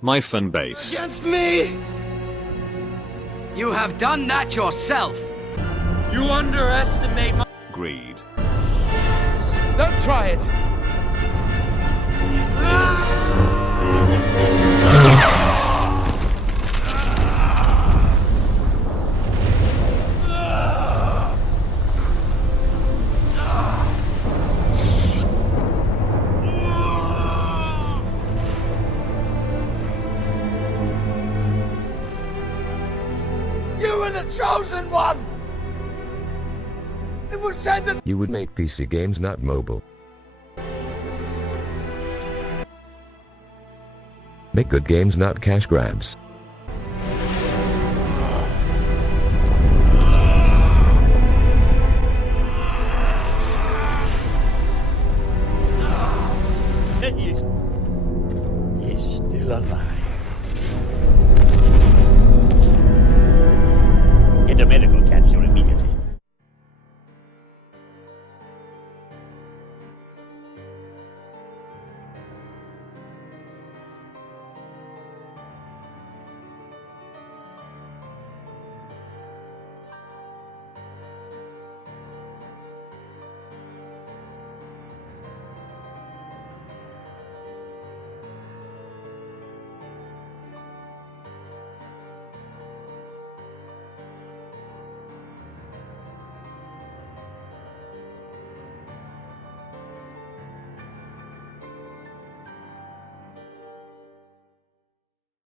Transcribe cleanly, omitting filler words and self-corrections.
My fan base. Against me! You have done that yourself. You underestimate my... Greed. Don't try it! You were the chosen one! It was said that You would make PC games, not mobile. Make good games, not cash grabs. He's still alive. Get a medical capsule immediately.